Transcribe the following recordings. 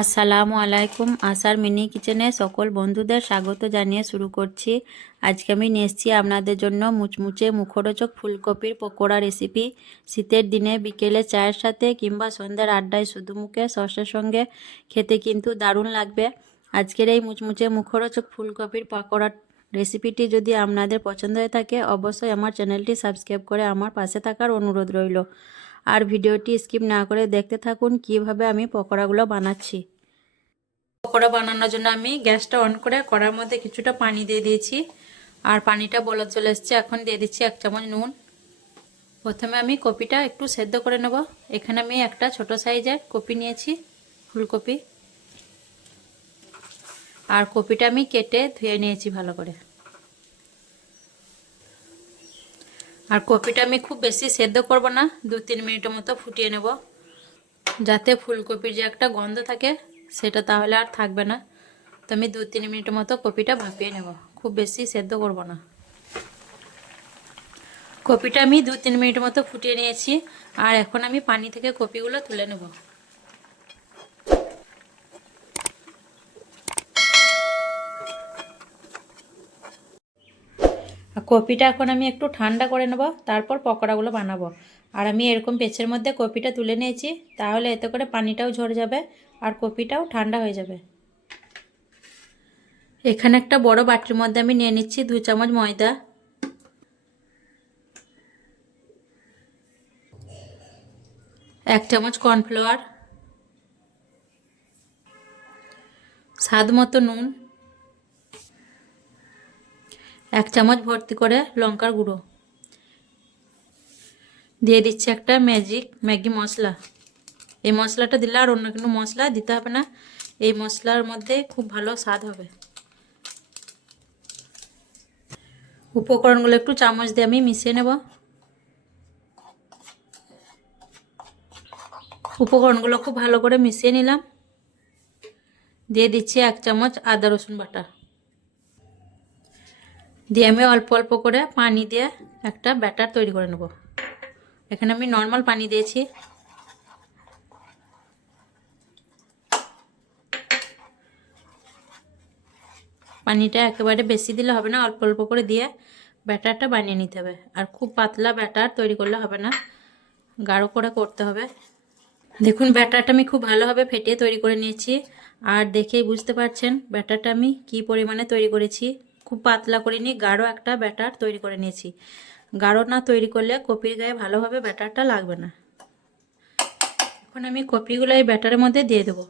আসসালামু আলাইকুম। আশার মিনি কিচেনে সকল বন্ধুদের স্বাগত জানিয়ে শুরু করছি। আজকে আমি নিয়ে এসেছি আপনাদের জন্য মুচমুচে মুখরোচক ফুলকপির পকোড়া রেসিপি। শীতের দিনে বিকেলে চায়ের সাথে কিংবা সন্ধ্যার আড্ডায় শুধু মুখে সসের সঙ্গে খেতে কিন্তু দারুণ লাগবে। আজকের এই মুচমুচে মুখরোচক ফুলকপির পকোড়া রেসিপিটি যদি আপনাদের পছন্দ হয়ে থাকে অবশ্যই আমার চ্যানেলটি সাবস্ক্রাইব করে আমার পাশে থাকার অনুরোধ রইল। আর ভিডিওটি স্কিপ না করে দেখতে থাকুন কিভাবে আমি পকোড়াগুলো বানাচ্ছি। পকোড়া বানানোর জন্য আমি গ্যাসটা অন করে কড়ার মধ্যে কিছুটা পানি দিয়ে দিয়েছি আর পানিটা বলক চলে এসছে। এখন দিয়ে দিচ্ছি 1 চামচ নুন। প্রথমে আমি কপিটা একটু সেদ্ধ করে নেব। এখানে আমি একটা ছোট সাইজের কপি নিয়েছি, ফুলকপি, আর কপিটা আমি কেটে ধুয়ে নিয়েছি ভালো করে। আর কপিটা আমি খুব বেশি সেদ্ধ করব না, 2-3 মিনিটের মতো ফুটিয়ে নেব, যাতে ফুলকপির যে একটা গন্ধ থাকে সেটা তাহলে আর থাকবে না। তো আমি 2-3 মিনিটের মতো কপিটা ভাপিয়ে নেব, খুব বেশি সেদ্ধ করব না। কপিটা আমি 2-3 মিনিটের মতো ফুটিয়ে নিয়েছি আর এখন আমি পানি থেকে কপিগুলো তুলে নেব। কপিটা এখন আমি একটু ঠান্ডা করে নেব, তারপর পকোড়াগুলো বানাবো। আর আমি এরকম পেঁচের মধ্যে কপিটা তুলে নিয়েছি, তাহলে এতে করে পানিটাও ঝরে যাবে আর কপিটাও ঠান্ডা হয়ে যাবে। এখানে একটা বড় বাটির মধ্যে আমি নিয়ে নিচ্ছি 2 চামচ ময়দা, 1 চামচ কর্নফ্লাওয়ার, স্বাদ মতো নুন, 1 চামচ ভর্তি করে লঙ্কার গুঁড়ো, দিয়ে দিচ্ছি একটা ম্যাগি মশলা। এই মশলাটা দিলে আর অন্য কোনো মশলা দিতে হবে না, এই মশলার মধ্যে খুব ভালো স্বাদ হবে। উপকরণগুলো একটু চামচ দিয়ে আমি মিশিয়ে নেব। উপকরণগুলো খুব ভালো করে মিশিয়ে নিলাম। দিয়ে দিচ্ছি 1 চামচ আদা রসুন বাটা, দিয়ে আমি অল্প অল্প করে পানি দিয়ে একটা ব্যাটার তৈরি করে নেব। এখানে আমি নর্মাল পানি দিয়েছি। পানিটা একেবারে বেশি দিলে হবে না, অল্প অল্প করে দিয়ে ব্যাটারটা বানিয়ে নিতে হবে। আর খুব পাতলা ব্যাটার তৈরি করলে হবে না, গাঢ় করে করতে হবে। দেখুন ব্যাটারটা আমি খুব ভালোভাবে ফেটিয়ে তৈরি করে নিয়েছি, আর দেখেই বুঝতে পারছেন ব্যাটারটা আমি কি পরিমাণে তৈরি করেছি। খুব পাতলা করিনি, গাঢ় একটা ব্যাটার তৈরি করে নিয়েছি। গাঢ় না তৈরি করলে কপির গায়ে ভালোভাবে ব্যাটারটা লাগবে না। এখন আমি কপিগুলো এই ব্যাটারের মধ্যে দিয়ে দেবো।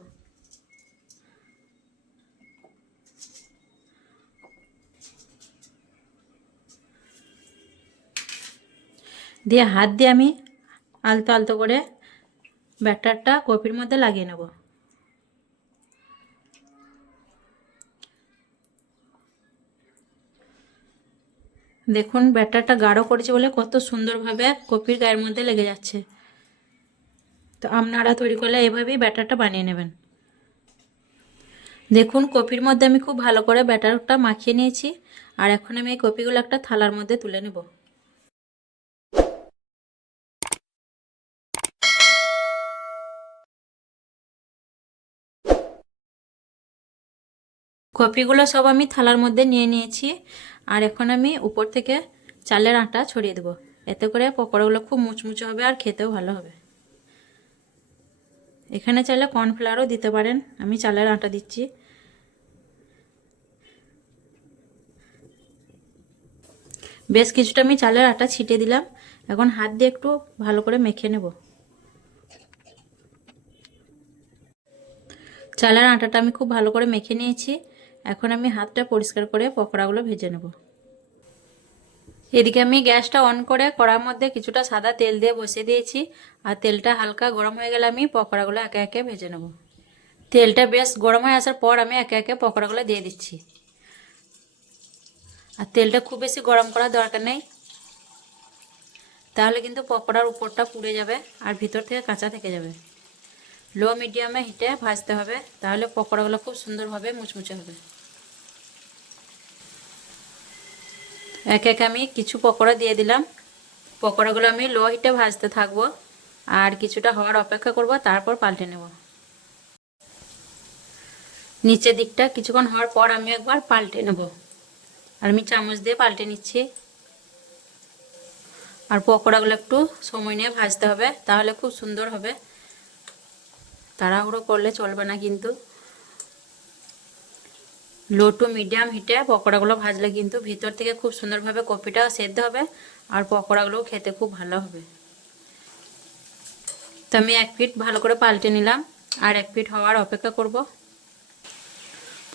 দিয়ে হাত দিয়ে আমি আলতো আলতো করে ব্যাটারটা কপির মধ্যে লাগিয়ে নেব। দেখুন ব্যাটারটা গাঢ় করেছি বলে কত সুন্দরভাবে কপির গায়ের মধ্যে লেগে যাচ্ছে। তো আপনারা তৈরি করলে এভাবেই ব্যাটারটা বানিয়ে নেবেন। দেখুন কপির মধ্যে আমি খুব ভালো করে ব্যাটারটা মাখিয়ে নিয়েছি, আর এখন আমি এই কপিগুলো একটা থালার মধ্যে তুলে নেব। কপিগুলো সব আমি থালার মধ্যে নিয়ে নিয়েছি, আর এখন আমি উপর থেকে চালের আটা ছড়িয়ে দেবো। এতে করে পকোড়াগুলো খুব মুচমুচে হবে আর খেতেও ভালো হবে। এখানে চাইলে কর্নফ্লাওয়ারও দিতে পারেন, আমি চালের আটা দিচ্ছি। বেশ কিছুটা আমি চালের আটা ছিটিয়ে দিলাম। এখন হাত দিয়ে একটু ভালো করে মেখে নেব। চালের আটাটা আমি খুব ভালো করে মেখে নিয়েছি। এখন আমি হাতটা পরিষ্কার করে পকোড়াগুলো ভেজে নেব। এদিকে আমি গ্যাসটা অন করে কড়ার মধ্যে কিছুটা সাদা তেল দিয়ে বসিয়ে দিয়েছি, আর তেলটা হালকা গরম হয়ে গেলে আমি পকোড়াগুলো একে একে ভেজে নেব। তেলটা বেশ গরম হয়ে আসার পর আমি একে একে পকোড়াগুলো দিয়ে দিচ্ছি। আর তেলটা খুব বেশি গরম করার দরকার নেই, তাহলে কিন্তু পকোড়ার উপরটা পুড়ে যাবে আর ভিতর থেকে কাঁচা থেকে যাবে। লো মিডিয়ামে হিটে ভাজতে হবে, তাহলে পকোড়াগুলো খুব সুন্দরভাবে মুচমুচে হবে। একে একে আমি কিছু পকোড়া দিয়ে দিলাম। পকোড়াগুলো আমি লো হিটে ভাজতে থাকবো আর কিছুটা হওয়ার অপেক্ষা করব, তারপর পাল্টে নেব। নিচের দিকটা কিছুক্ষণ হওয়ার পর আমি একবার পাল্টে নেব, আর আমি চামচ দিয়ে পাল্টে নিচ্ছি। আর পকোড়াগুলো একটু সময় নিয়ে ভাজতে হবে, তাহলে খুব সুন্দর হবে, তাড়াহুড়ো করলে চলবে না। কিন্তু লো টু মিডিয়াম হিটে পকোড়াগুলো ভাজলে কিন্তু ভিতর থেকে খুব সুন্দরভাবে কপিটাও সেদ্ধ হবে, আর পকোড়াগুলোও খেতে খুব ভালো হবে। তো আমি এক পিঠ ভালো করে পাল্টে নিলাম, আর এক পিঠ হওয়ার অপেক্ষা করব।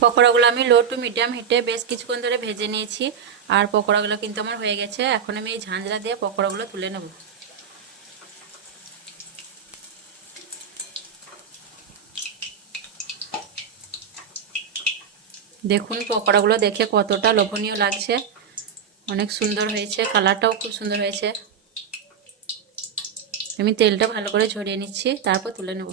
পকোড়াগুলো আমি লো টু মিডিয়াম হিটে বেশ কিছুক্ষণ ধরে ভেজে নিয়েছি, আর পকোড়াগুলো কিন্তু আমার হয়ে গেছে। এখন আমি এই ঝাঁঝরা দিয়ে পকোড়াগুলো তুলে নেব। দেখুন পকোড়াগুলো দেখে কতটা লোভনীয় লাগছে, অনেক সুন্দর হয়েছে, কালারটাও খুব সুন্দর হয়েছে। আমি তেলটা ভালো করে ঝরিয়ে নিচ্ছি, তারপর তুলে নেব।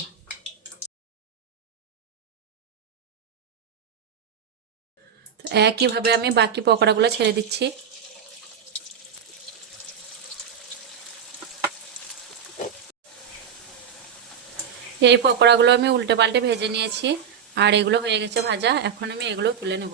একইভাবে আমি বাকি পকোড়াগুলো ছেড়ে দিচ্ছি। এই পকোড়াগুলো আমি উল্টে পাল্টে ভেজে নিয়েছি, আর এগুলো হয়ে গেছে ভাজা। এখন আমি এগুলো তুলে নেব।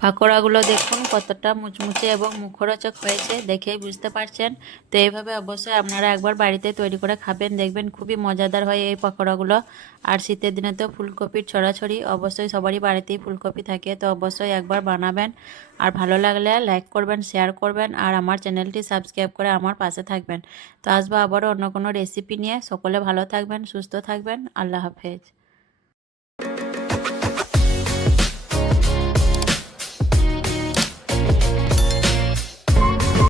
পাকোড়াগুলো দেখুন কতটা মুচমুচে এবং মুখরোচক হয়েছে, দেখেই বুঝতে পারছেন। তো এইভাবে অবশ্যই আপনারা একবার বাড়িতে তৈরি করে খাবেন, দেখবেন খুবই মজাদার হয় এই পাকোড়াগুলো। আর শীতের দিনে তো ফুলকপির ছড়াছড়ি, অবশ্যই সবারই বাড়িতেই ফুলকপি থাকে, তো অবশ্যই একবার বানাবেন। আর ভালো লাগলে লাইক করবেন, শেয়ার করবেন, আর আমার চ্যানেলটি সাবস্ক্রাইব করে আমার পাশে থাকবেন। তো আসবো আবারও অন্য কোনো রেসিপি নিয়ে। সকলে ভালো থাকবেন, সুস্থ থাকবেন। আল্লাহ হাফেজ।